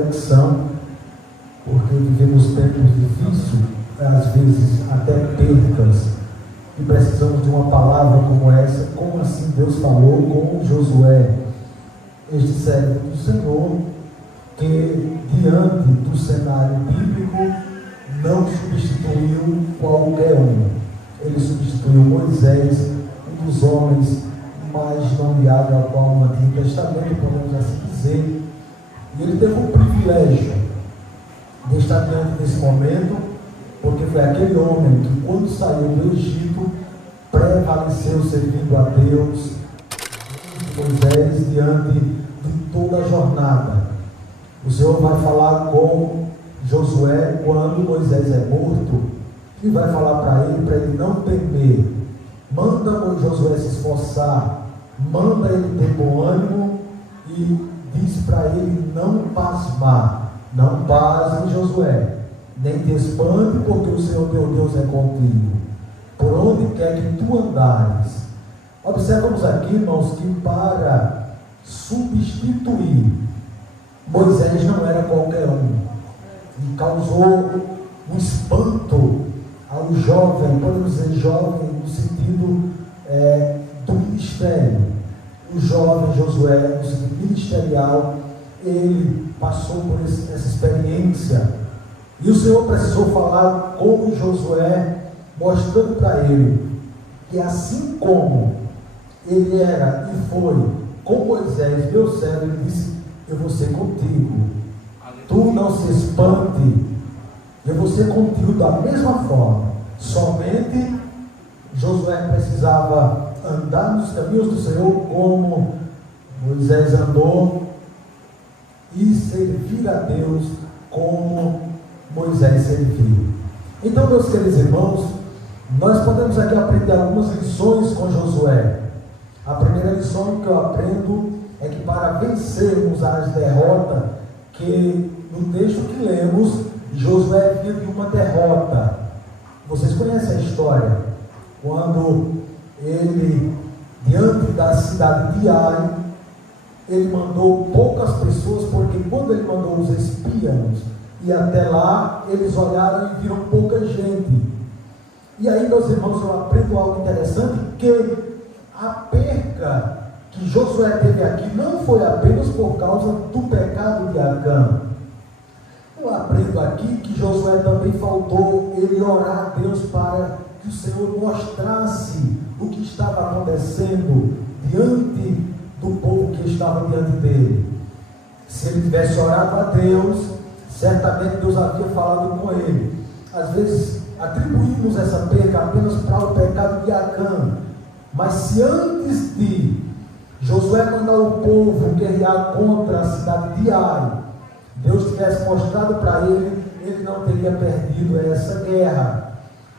reflexão, porque vivemos tempos difíceis, às vezes até percas, e precisamos de uma palavra como essa. Como assim Deus falou com Josué, este servo do Senhor, que diante do cenário bíblico não substituiu qualquer um. Ele substituiu Moisés, um dos homens mais nomeados ao qual no Antigo Testamento, podemos assim dizer. E ele teve o privilégio de estar diante desse momento, porque foi aquele homem que, quando saiu do Egito, prevaleceu servindo a Deus, Moisés, diante de toda a jornada. O Senhor vai falar com Josué quando Moisés é morto, e vai falar para ele não temer. Manda Josué se esforçar, manda ele ter bom ânimo, e diz para ele não pasmar. Não pasme, Josué, nem te espante, porque o Senhor teu Deus é contigo, por onde quer que tu andares. Observamos aqui, irmãos, que para substituir Moisés não era qualquer um, e causou um espanto ao jovem, podemos dizer jovem no sentido do ministério. O jovem Josué, no sentido ministerial, ele passou por essa experiência, e o Senhor precisou falar com Josué, mostrando para ele que assim como ele era e foi com Moisés, meu servo, ele disse: eu vou ser contigo, tu não se espante, eu vou ser contigo da mesma forma. Somente Josué precisava andar nos caminhos do Senhor como Moisés andou, e servir a Deus como Moisés serviu. Então, meus queridos irmãos, nós podemos aqui aprender algumas lições com Josué. A primeira lição que eu aprendo é que para vencermos as derrotas, que no texto que lemos, Josué vinha de uma derrota. Vocês conhecem a história, quando ele, diante da cidade de Ai, ele mandou poucas pessoas, porque quando ele mandou os espias e até lá, eles olharam e viram pouca gente. E aí, meus irmãos, eu aprendo algo interessante, que a perca que Josué teve aqui não foi apenas por causa do pecado de Acã. Eu aprendo aqui que Josué também faltou ele orar a Deus para que o Senhor mostrasse o que estava acontecendo diante do povo que estava diante dele. Se ele tivesse orado a Deus, certamente Deus havia falado com ele. Às vezes atribuímos essa perca apenas para o pecado de Acã, mas se antes de Josué mandar o povo guerrear contra a cidade de Ai, Deus tivesse mostrado para ele, ele não teria perdido essa guerra.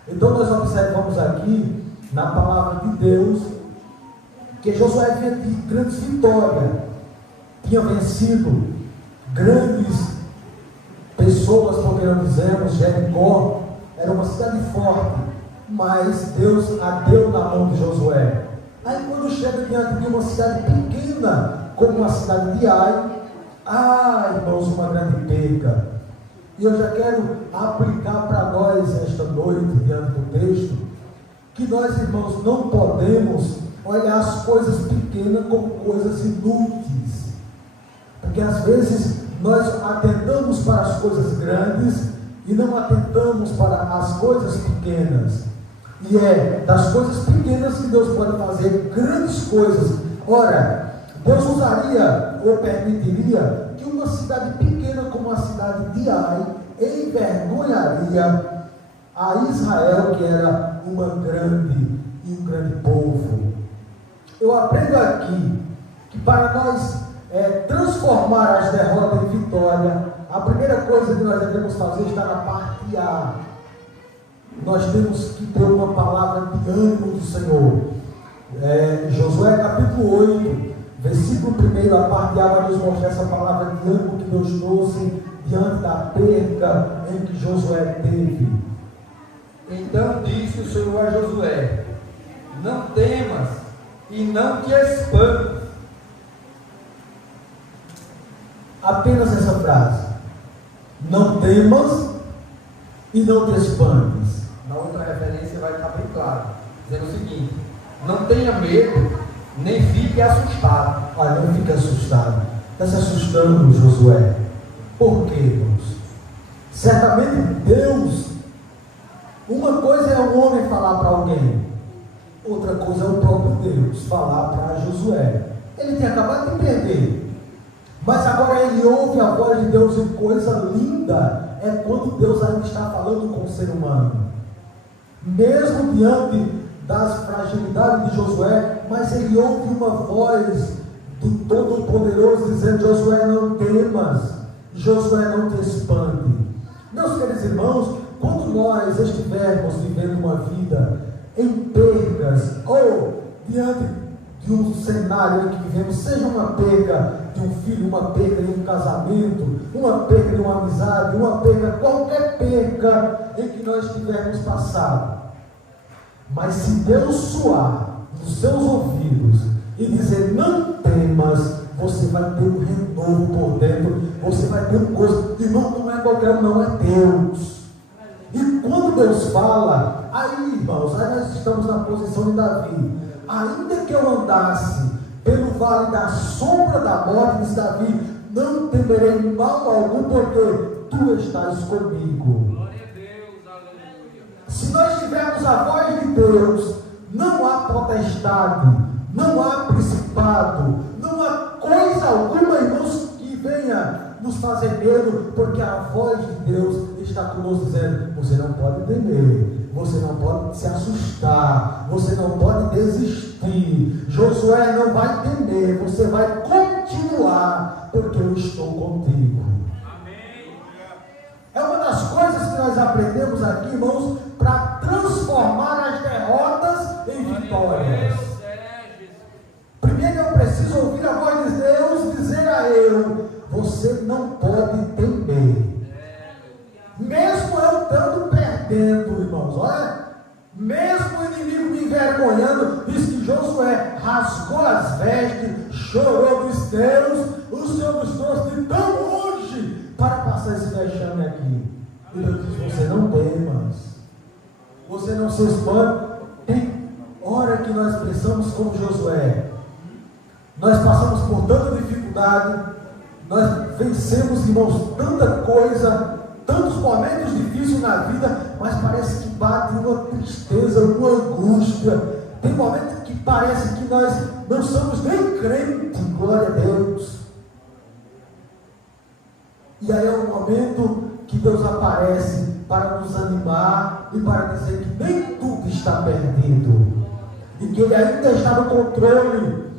Então nós observamos aqui na palavra de Deus que Josué vinha de grandes vitórias, tinha vencido grandes pessoas, porque não dizemos, Jericó era uma cidade forte, mas Deus a deu na mão de Josué. Aí quando chega diante de uma cidade pequena, como a cidade de Ai, irmãos, uma grande perca. E eu já quero aplicar para nós esta noite, diante do texto, que nós, irmãos, não podemos olhar as coisas pequenas como coisas inúteis, porque às vezes nós atentamos para as coisas grandes e não atentamos para as coisas pequenas. E é das coisas pequenas que Deus pode fazer grandes coisas. Ora, Deus usaria ou permitiria que uma cidade pequena como a cidade de Ai envergonharia a Israel, que era um grande povo. Eu aprendo aqui que para nós transformar as derrotas em vitória, a primeira coisa que nós devemos fazer está na parte A. Nós temos que ter uma palavra de ânimo do Senhor. Josué capítulo 8, versículo 1, a parte A vai nos mostrar essa palavra de ânimo que Deus trouxe diante da perca em que Josué teve. Então disse o Senhor a Josué: não temas e não te espantes. Apenas essa frase. Não temas e não te espantes. Na outra referência vai estar bem claro, dizendo o seguinte: não tenha medo, nem fique assustado. Olha, não fique assustado. Está se assustando, Josué? Por quê, irmãos? Certamente Deus, uma coisa é um homem falar para alguém, outra coisa é o próprio Deus falar para Josué. Ele tinha acabado de perder, mas agora ele ouve a voz de Deus, e coisa linda é quando Deus ainda está falando com o ser humano, mesmo diante das fragilidades de Josué, mas ele ouve uma voz do Todo-Poderoso dizendo: Josué, não temas, Josué, não te espante. Meus queridos irmãos, quando nós estivermos vivendo uma vida em percas, ou diante de um cenário em que vivemos, seja uma perca de um filho, uma perca de um casamento, uma perca de uma amizade, uma perca, qualquer perca em que nós tivermos passado, mas se Deus soar nos seus ouvidos e dizer: não temas, você vai ter um renovo por dentro, você vai ter um gosto. Irmão, não é qualquer um, não, é Deus. E quando Deus fala, aí, irmãos, aí nós estamos na posição de Davi: ainda que eu andasse pelo vale da sombra da morte, diz Davi, não temerei mal algum, porque tu estás comigo. Glória a Deus, aleluia. Se nós tivermos a voz de Deus, não há potestade, não há principado, não há coisa alguma, irmãos, que venha nos fazer medo, porque a voz de Deus está conosco dizendo: você não pode temer, você não pode se assustar, você não pode desistir. Josué, não vai temer, você vai continuar, porque eu estou contigo. Amém. É uma das coisas que nós aprendemos aqui, irmãos, para transformar as derrotas em vitórias. Primeiro eu preciso ouvir a voz de Deus dizer a eu: você não pode temer. Mesmo eu estando perdendo, irmãos, olha, mesmo o inimigo me envergonhando, diz que Josué rasgou as vestes, chorou dos Deus, o Senhor nos trouxe de tão longe para passar esse vexame aqui. E Deus diz: você não temas, você não se espante. Tem hora que nós pensamos como Josué, nós passamos por tanta dificuldade, nós vencemos, irmãos, tanta coisa, tantos momentos difíceis na vida, mas parece que bate uma tristeza, uma angústia. Tem momentos que parece que nós não somos nem crentes, glória a Deus. E aí é o momento que Deus aparece para nos animar e para dizer que nem tudo está perdido, e que Ele ainda está no controle,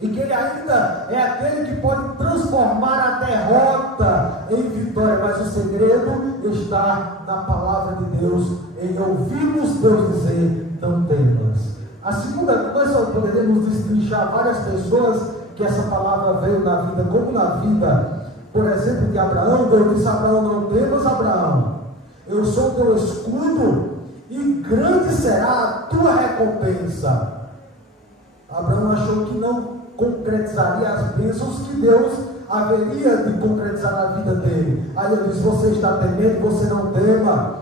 e que Ele ainda é aquele que pode transformar a derrota em vitória. Mas o segredo está na palavra de Deus, em ouvirmos Deus dizer: não temas. A segunda coisa, poderemos destrinchar várias pessoas que essa palavra veio na vida, como na vida, por exemplo, de Abraão. Deus disse a Abraão: não temas, Abraão, eu sou teu escudo, e grande será a tua recompensa. Abraão achou que não concretizaria as bênçãos que Deus haveria de concretizar na vida dele. Aí ele diz: você está temendo, você não tema,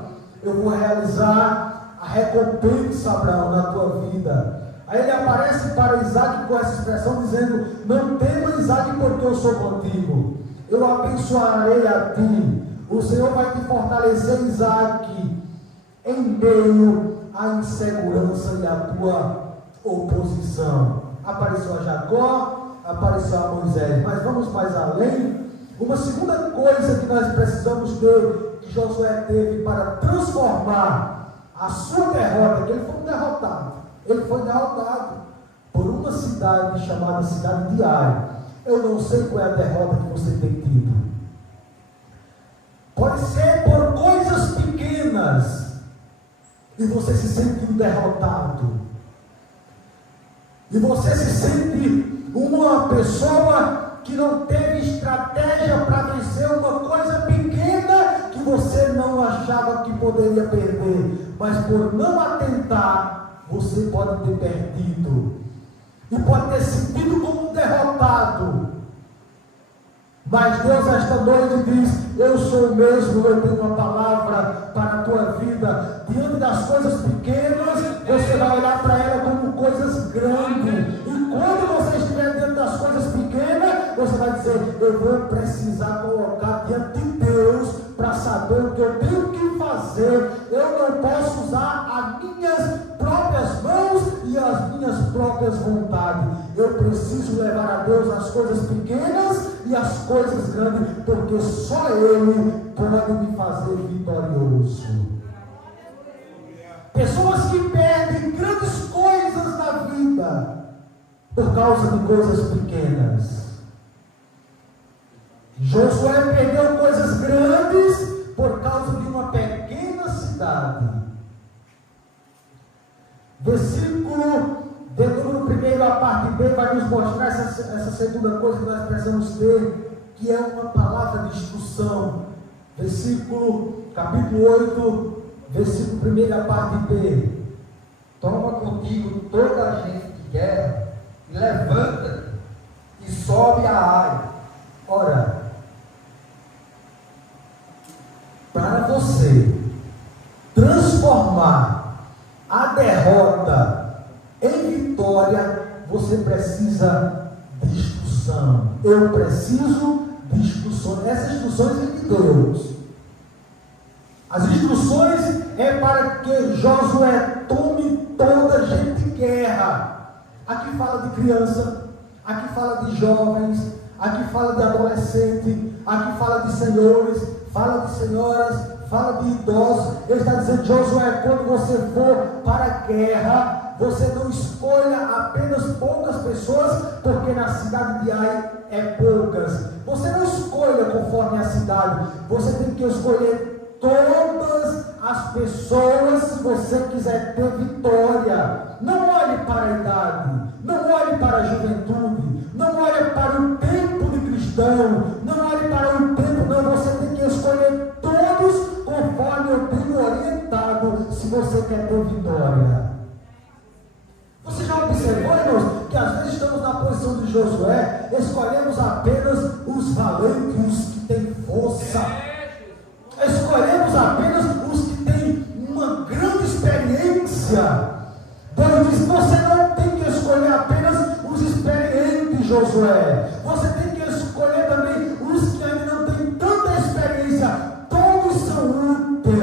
eu vou realizar a recompensa, Abraão, na tua vida. Aí ele aparece para Isaac com essa expressão dizendo: não tema, Isaac, porque eu sou contigo, eu abençoarei a ti, o Senhor vai te fortalecer, Isaac, em meio à insegurança e à tua oposição. Apareceu a Jacó, apareceu a Moisés, mas vamos mais além. Uma segunda coisa que nós precisamos ter, que Josué teve para transformar a sua derrota, que ele foi derrotado. Ele foi derrotado por uma cidade chamada cidade de Ai. Eu não sei qual é a derrota que você tem tido. Pode ser por coisas pequenas e você se sente derrotado. E você se sente uma pessoa que não teve estratégia para vencer uma coisa pequena que você não achava que poderia perder, mas por não atentar, você pode ter perdido e pode ter sentido como um derrotado. Mas Deus esta noite diz: eu sou o mesmo, eu tenho uma palavra para a tua vida. Diante das coisas pequenas, você vai olhar para ela como coisas grandes. E quando você estiver diante das coisas pequenas, você vai dizer: eu vou precisar colocar diante de Deus para saber o que eu tenho que fazer. Eu não posso usar as minhas próprias mãos e as minhas próprias vontades. Eu preciso levar a Deus as coisas pequenas e as coisas grandes, porque só Ele pode me fazer vitorioso. Pessoas que perdem grandes coisas na vida por causa de coisas pequenas. Josué perdeu coisas grandes por causa de uma pequena cidade. Versículo de número 1, a parte B, vai nos mostrar essa segunda coisa que nós precisamos ter, que é uma palavra de instrução. Capítulo 8, versículo 1, a parte B. Toma contigo toda a gente de guerra, e levanta-te, e sobe a Ai. Ora, para você transformar a derrota em vitória, você precisa de instrução. Eu preciso de instruções. Essas instruções vêm de Deus. As instruções é para que Josué tome toda a gente de guerra. Aqui fala de criança, aqui fala de jovens, aqui fala de adolescente, aqui fala de senhores, fala de senhoras, fala de idosos. Ele está dizendo: Josué, quando você for para a guerra, você não escolha apenas poucas pessoas, porque na cidade de Ai é poucas. Você não escolha conforme a cidade, você tem que escolher todas as pessoas se você quiser ter vitória. Não olhe para a idade, não olhe para a juventude, não olhe para o tempo de cristão, não olhe para o tempo, não. Você tem que escolher todos conforme eu tenho orientado, se você quer ter vitória. Você já observou, irmãos, que às vezes estamos na posição de Josué, escolhemos apenas os valentes, os que têm força. Escolhemos apenas os que têm uma grande experiência. Deus diz: você não tem que escolher apenas os experientes, Josué. Você tem que escolher também os que ainda não têm tanta experiência. Todos são úteis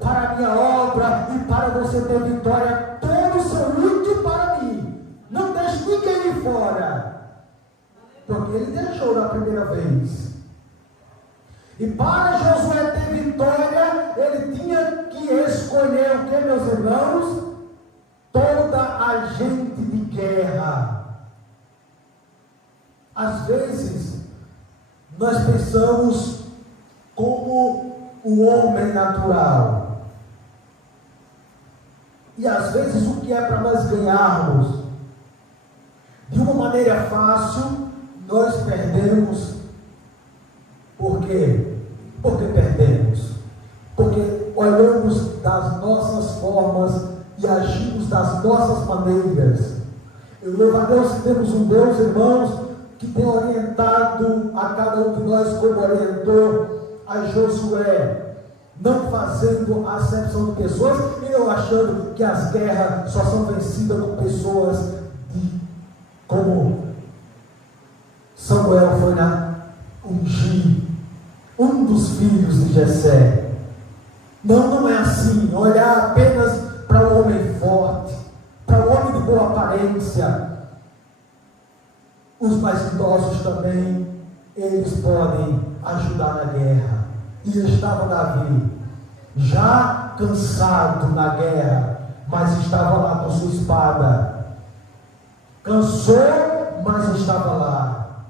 para a minha obra e para você ter vitória. Todos são úteis para mim. Não deixe ninguém ir fora, porque ele deixou da primeira vez. E para Josué ter vitória, ele tinha que escolher o que, meus irmãos? Toda a gente de guerra. Às vezes, nós pensamos como o homem natural. E às vezes o que é para nós ganharmos de uma maneira fácil, nós perdemos. Por quê? Porque perdemos. Porque olhamos das nossas formas e agimos das nossas maneiras. Eu louvo a Deus que temos um Deus, irmãos, que tem orientado a cada um de nós, como orientou a Josué, não fazendo acepção de pessoas, e eu achando que as guerras só são vencidas com pessoas como Samuel foi ungir um dos filhos de Jessé. Não é assim. Olhar apenas para o homem forte, para o homem de boa aparência. Os mais idosos também, eles podem ajudar na guerra. E estava Davi, já cansado na guerra, mas estava lá com sua espada. Cansou, mas estava lá.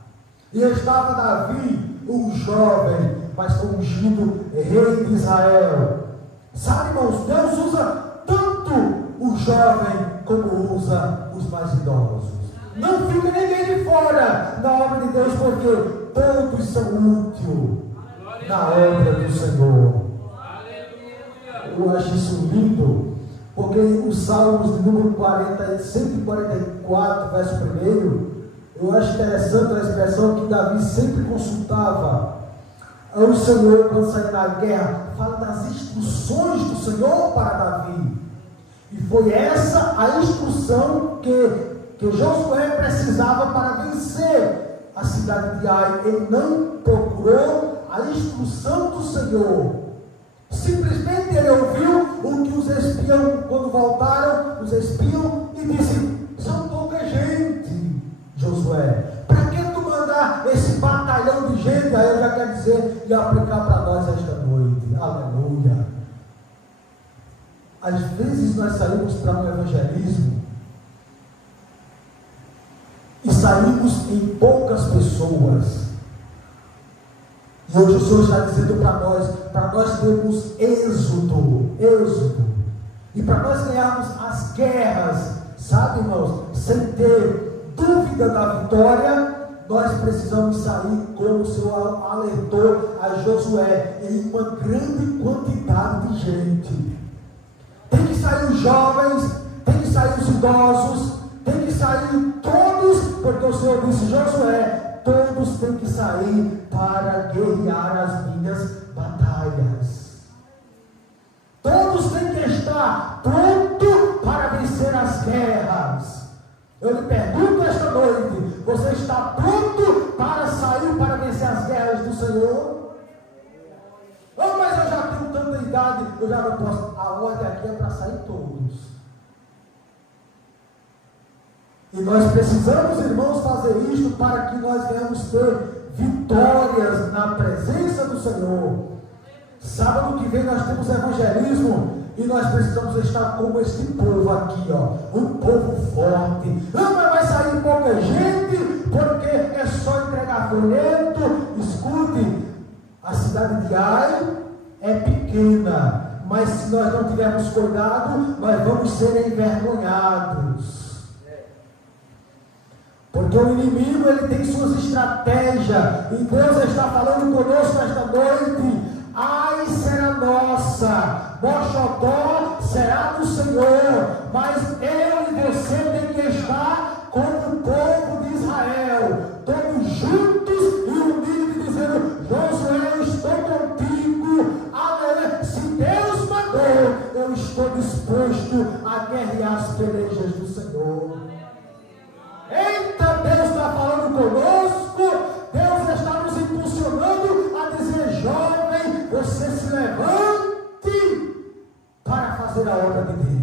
E estava Davi, um jovem, mas foi ungido rei de Israel. Sabe, irmãos, Deus usa tanto o jovem como usa os mais idosos. Não fica ninguém de fora na obra de Deus, porque todos são úteis na obra do Senhor. Eu acho isso lindo, porque os Salmos de número 144, verso 1, Eu acho interessante a expressão que Davi sempre consultava ao Senhor quando saía na guerra. Fala das instruções do Senhor para Davi. E foi essa a instrução que Josué precisava para vencer a cidade de Ai. Ele não procurou a instrução do Senhor. Simplesmente ele ouviu o que os espiões, quando voltaram, os espiões, e disse: são pouca gente, Josué. Para que tu mandar esse batalhão de gente? Aí eu já quero dizer e aplicar para nós esta noite. Aleluia. Às vezes nós saímos para um evangelismo e saímos em poucas pessoas. E hoje o Senhor está dizendo para nós termos êxodo. E para nós ganharmos as guerras, sabe, irmãos, sem ter dúvida da vitória, nós precisamos sair, como o Senhor alertou a Josué, em uma grande quantidade de gente. Tem que sair os jovens, tem que sair os idosos, tem que sair todos, porque o Senhor disse: Josué, todos têm que sair para guerrear as minhas batalhas. Todos têm que estar prontos para vencer as guerras. Eu lhe pergunto esta noite: você está pronto para sair para vencer as guerras do Senhor? Oh, mas eu já tenho tanta idade, eu já não posso. A ordem aqui é para sair todos. E nós precisamos, irmãos, fazer isto para que nós venhamos ter vitórias na presença do Senhor. Sábado que vem nós temos evangelismo e nós precisamos estar como este povo aqui, ó, um povo forte. Não, mas vai sair pouca gente porque é só entregar folheto. Escute, a cidade de Ai é pequena, mas se nós não tivermos cuidado, nós vamos ser envergonhados. Porque o inimigo, ele tem suas estratégias, e Deus está falando conosco esta noite. Ai será nossa, Moxodó será do Senhor, mas eu e você tem que estar como o povo de Israel, todos juntos e unidos, dizendo: Josué, eu estou contigo, aleluia. Se Deus mandou, eu estou disposto a guerrear as pelejas do Senhor. Eita, Deus está falando conosco, Deus está nos impulsionando a dizer: jovem, você se levante para fazer a obra de Deus.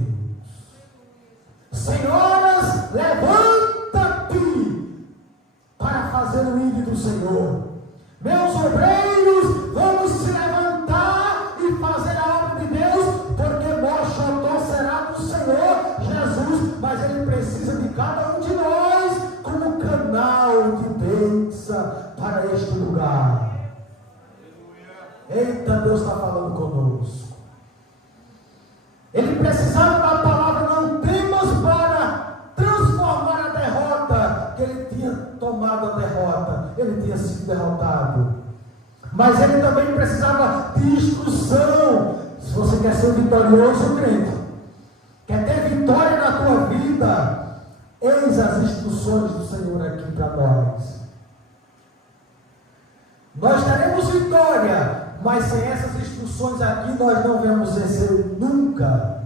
Senhoras, levanta-te para fazer o ídolo do Senhor. Meus obreiros, vamos se levantar e fazer a obra de Deus, porque Moxodó será do Senhor Jesus, mas ele precisa de cada um de nós como canal de bênção para este lugar. Eita, Deus está falando conosco. Ele precisava da palavra: não temas, para transformar a derrota, que ele tinha tomado a derrota, ele tinha sido derrotado. Mas ele também precisava de instrução. Se você quer ser vitorioso, crente, quer ter vitória na tua vida, eis as instruções do Senhor aqui para nós. Nós teremos vitória, mas sem essas instruções aqui nós não vamos vencer nunca.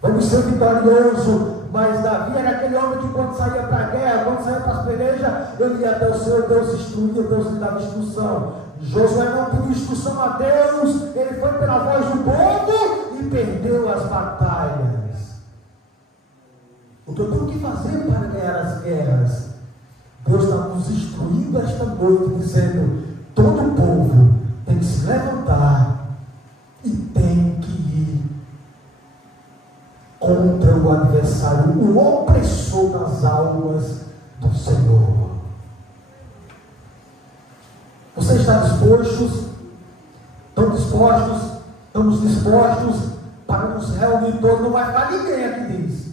Vamos ser vitoriosos, mas Davi era aquele homem que quando saía para a guerra, quando saía para as pelejas, ele ia até o Senhor, Deus instruía, Deus lhe dava instrução. Josué não pediu instrução a Deus, ele foi pela voz do povo e perdeu as batalhas. O que eu tenho que fazer para ganhar as guerras? Deus está nos instruindo esta noite, dizendo: todo o povo tem que se levantar e tem que ir contra o adversário, o opressor das almas do Senhor. Você está disposto? Estão dispostos? Estamos dispostos para nos reunir todos? Não vai ficar ninguém aqui, diz.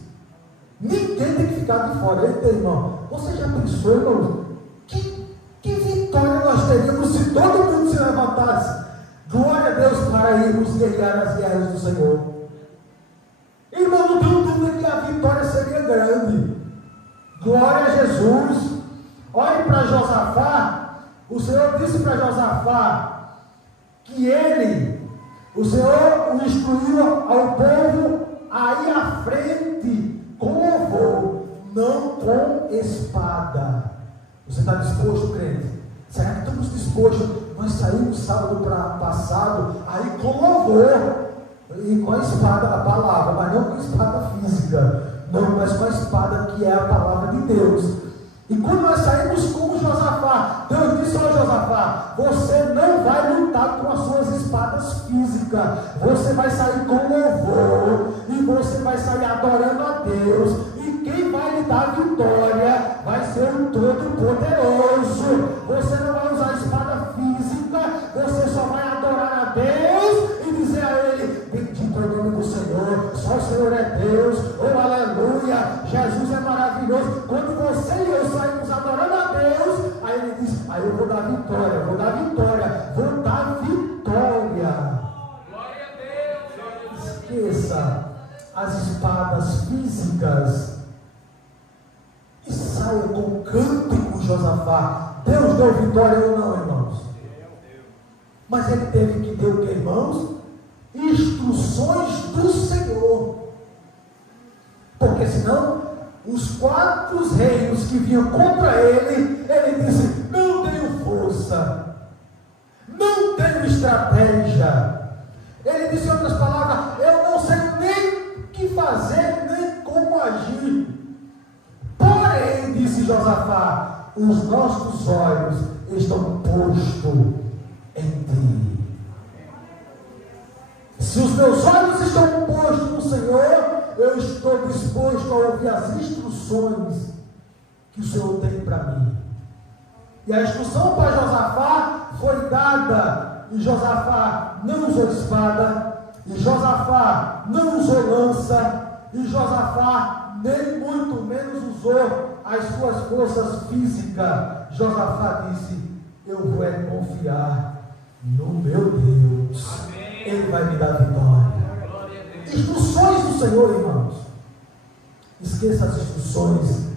Ninguém tem que ficar de fora. Eita, irmão, você já pensou, irmão, que vitória nós teríamos se todo mundo se levantasse? Glória a Deus, para irmos guerrear as guerras do Senhor. Irmão, não tenho dúvida que a vitória seria grande. Glória a Jesus. Olhe para Josafá. O Senhor disse para Josafá que o Senhor o instruiu ao povo a ir à frente com louvor, não com espada. Você está disposto, crente? Será que estamos dispostos? Nós saímos sábado passado aí com louvor e com a espada, a palavra, mas não com a espada física, não, mas com a espada que é a palavra de Deus. E quando nós saímos como Josafá, Deus disse ao Josafá: você não vai lutar com as suas espadas físicas, você vai sair com louvor, e você vai sair adorando a Deus, e quem vai lhe dar vitória vai ser o Todo-Poderoso. Você não vai usar a espada física, você só vai adorar a Deus e dizer a Ele: bendito é o nome do Senhor, só o Senhor é Deus, oh aleluia, Jesus é maravilhoso. Quando você e eu saímos adorando a Deus, aí Ele diz: aí eu vou dar vitória, vou dar vitória, vou dar vitória. Glória a Deus. Esqueça as espadas físicas e saia com cântico, Josafá. Deus deu vitória ou não, irmãos? Mas ele teve que ter o que, irmãos? Instruções do Senhor. Porque senão, os 4 reinos que vinham contra ele, ele disse: não tenho força, não tenho estratégia. Ele disse em outras palavras: eu não sei nem o que fazer, nem como agir. Porém, disse Josafá, os nossos olhos estão postos em ti. Se os meus olhos estão postos no Senhor, eu estou disposto a ouvir as instruções que o Senhor tem para mim. E a instrução para Josafá foi dada, e Josafá não usou espada, e Josafá não usou lança, e Josafá nem muito menos usou as suas forças físicas. Josafá disse: eu vou confiar no meu Deus. Amém. Ele vai me dar vitória. Instruções do Senhor, irmãos. Esqueça as instruções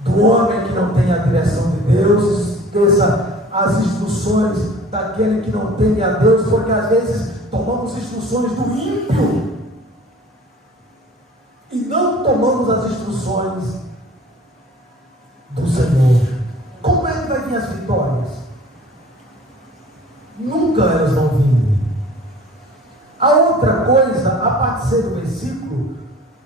do homem que não tem a direção de Deus. Esqueça as instruções daquele que não teme a Deus, porque às vezes tomamos instruções do ímpio e não tomamos as instruções do Senhor. Como é que vai vir as vitórias? Nunca elas vão vir. A outra coisa, a parte C do versículo,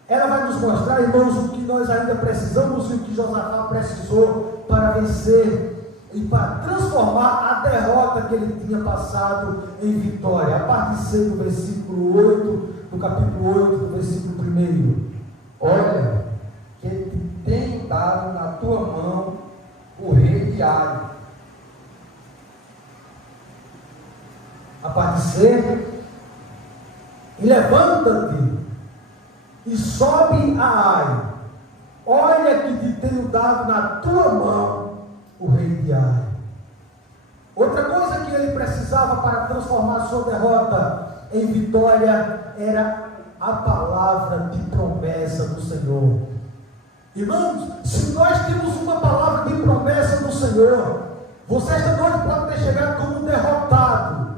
ela vai nos mostrar, irmãos, o que nós ainda precisamos e o que Josafá precisou para vencer e para transformar a derrota que ele tinha passado em vitória. A parte C do versículo 8, do capítulo 8, do versículo 1. Olha, que te tenho dado na tua mão o rei de Ai. A parte C: e levanta-te e sobe a Ai. Olha que te tenho dado na tua mão o rei de Ai. Outra coisa que ele precisava para transformar a sua derrota em vitória era a palavra de promessa do Senhor. Irmãos, se nós temos uma palavra de promessa do Senhor, você esta noite pode ter chegado como um derrotado,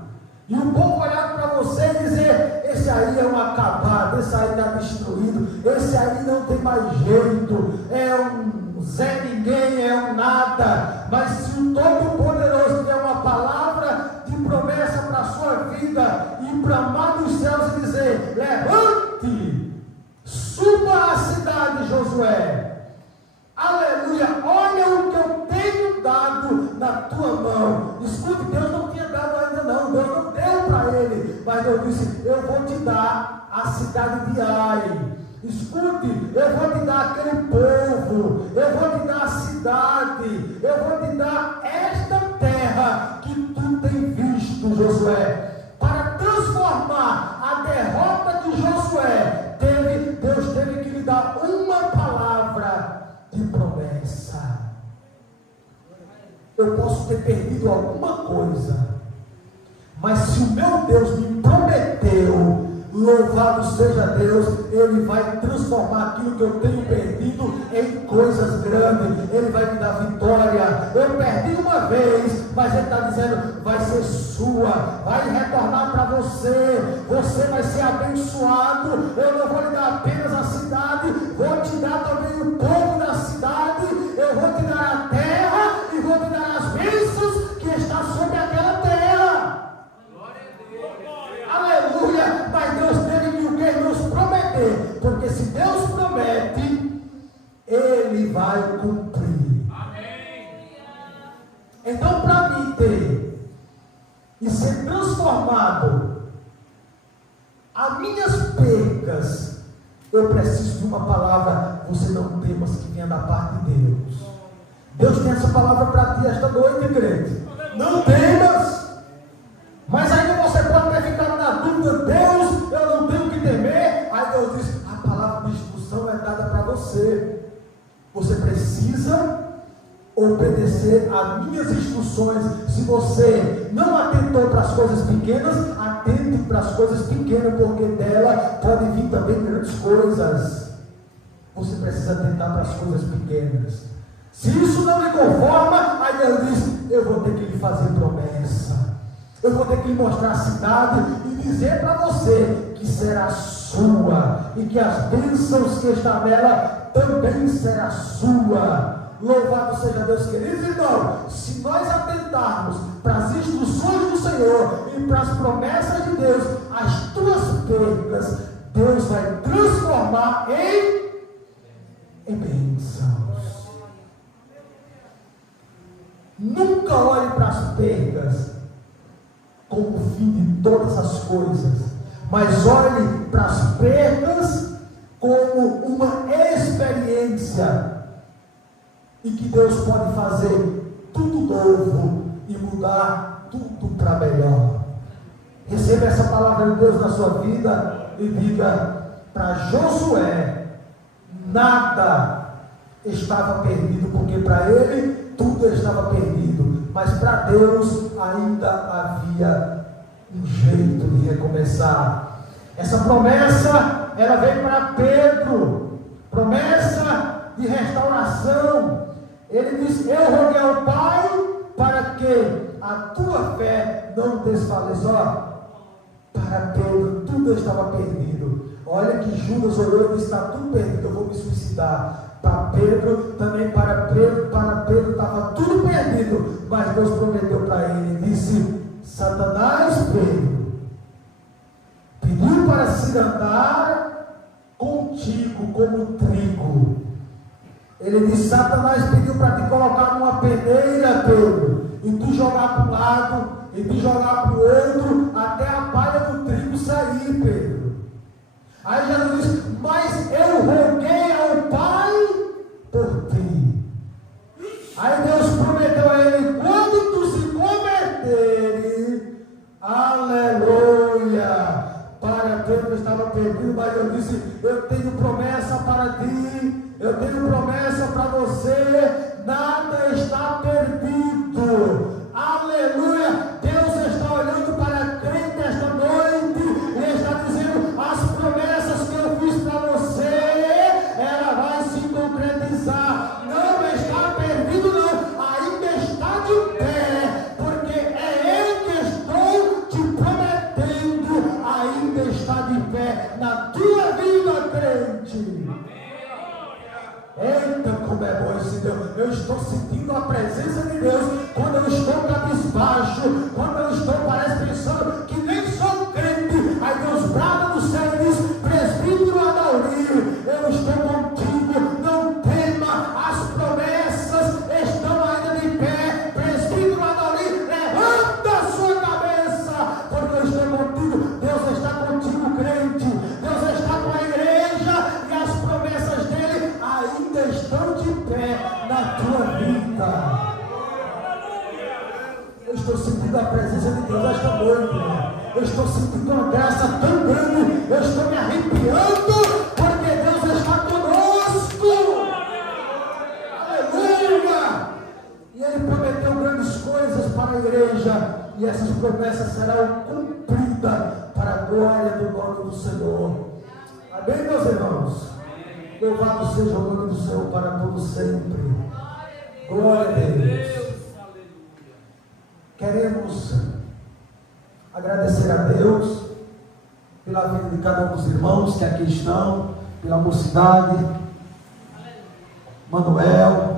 e o povo olhar para você e dizer: esse aí é um acabado, esse aí está destruído, esse aí não tem mais jeito, é um Zé Ninguém, é um nada. Mas se o Todo-Poderoso tem uma palavra de promessa para a sua vida, e bramar dos céus e dizer: levante, suba a cidade, Josué, aleluia, olha o que eu tenho dado na tua mão. Escute, Deus não tinha dado ainda não, Deus não deu para ele, mas Deus disse: eu vou te dar a cidade de Ai. Escute, eu vou te dar aquele povo, eu vou te dar a cidade, eu vou te dar esta terra que tu tem visto, Josué. Para transformar a derrota de Josué, Deus teve que lhe dar uma palavra de promessa. Eu posso ter perdido alguma coisa, mas se o meu Deus me prometeu, louvado seja Deus, Ele vai transformar aquilo que eu tenho perdido perdido em coisas grandes. Ele vai me dar vitória. Eu perdi uma vez, mas Ele está dizendo, vai ser sua, vai retornar para você. Você vai ser abençoado. Eu não vou lhe dar apenas a cidade, vou te dar também o povo da cidade. Eu vou te dar a terra e vou te dar as bênçãos que está sobre aquela terra. Aleluia! Mas Deus teve que o que? Nos prometer. Porque se Deus promete, Ele vai cumprir. Amém. Então, para mim ter e ser transformado, as minhas percas, eu preciso de uma palavra. Você não temas, que venha da parte de Deus. Deus tem essa palavra para ti esta noite, crente. Não temas. Mas ainda você pode ter ficado na dúvida, Deus, eu não tenho que temer. Aí Deus diz, a palavra de instrução é dada para você. Você precisa obedecer às minhas instruções. Se você não atentou para as coisas pequenas, atente para as coisas pequenas, porque dela pode vir também grandes coisas. Você precisa atentar para as coisas pequenas. Se isso não lhe conforma, aí Deus diz, eu vou ter que lhe fazer promessa. Eu vou ter que lhe mostrar a cidade e dizer para você que será sua e que as bênçãos que está nela também será sua. Louvado seja Deus, queridos irmãos. Se nós atentarmos para as instruções do Senhor e para as promessas de Deus, as tuas percas, Deus vai transformar em bênçãos. Nunca olhe para as percas como o fim de todas as coisas, mas olhe para as percas como uma experiência, e que Deus pode fazer tudo novo e mudar tudo para melhor. Receba essa palavra de Deus na sua vida e diga para Josué: nada estava perdido, porque para ele tudo estava perdido, mas para Deus ainda havia um jeito de recomeçar. Essa promessa, ela veio para Pedro, promessa de restauração. Ele disse: eu roguei ao Pai para que a tua fé não desfaleça. Para Pedro tudo estava perdido. Olha que Judas olhou e disse: está tudo perdido, eu vou me suicidar. Para Pedro, também para Pedro estava tudo perdido, mas Deus prometeu para ele, disse: Satanás, Pedro, pediu para se andar contigo como trigo. Ele disse: Satanás pediu para te colocar numa peneira, Pedro, e tu jogar para um lado, e tu jogar para o outro, até a palha do trigo sair, Pedro. Aí Jesus disse: mas eu roguei ao Pai por ti. Aí Deus prometeu a ele: quando tu se converteres, aleluia. Para Pedro estava perdido, mas eu disse: eu tenho promessa para ti, eu tenho promessa para você, nada está perdido. Aleluia. Deus está olhando para crente esta noite e está dizendo: as promessas que eu fiz para você, ela vai se concretizar. Não está perdido não, ainda está de pé, porque é eu que estou te prometendo, ainda está de pé na tua vida, crente. Eita, como é bom esse Deus. Eu estou sentindo a presença de Deus quando eu estou cabisbaixo, quando eu estou, parece, pensando que nem sou crente. Aí Deus brada do céu e diz: presbítero Adaurinho, eu estou contigo, não tema, as promessas estão ainda de pé. Presbítero Adaurinho, levanta a sua cabeça, porque eu estou contigo. Deus está contigo, crente. Deus está com a igreja e as promessas dele ainda estão de pé na tua vida. Eu estou sentindo a presença de Deus esta noite. Eu estou sentindo uma graça tão grande. Eu estou me arrepiando, porque Deus está conosco. Aleluia! E Ele prometeu grandes coisas para a igreja, e essas promessas serão cumpridas para a glória do nome do Senhor. Amém, meus irmãos? Louvado seja o nome do Senhor para todo sempre. Glória a Deus. Queremos agradecer a Deus pela vida de cada um dos irmãos que aqui estão, pela mocidade, Manuel,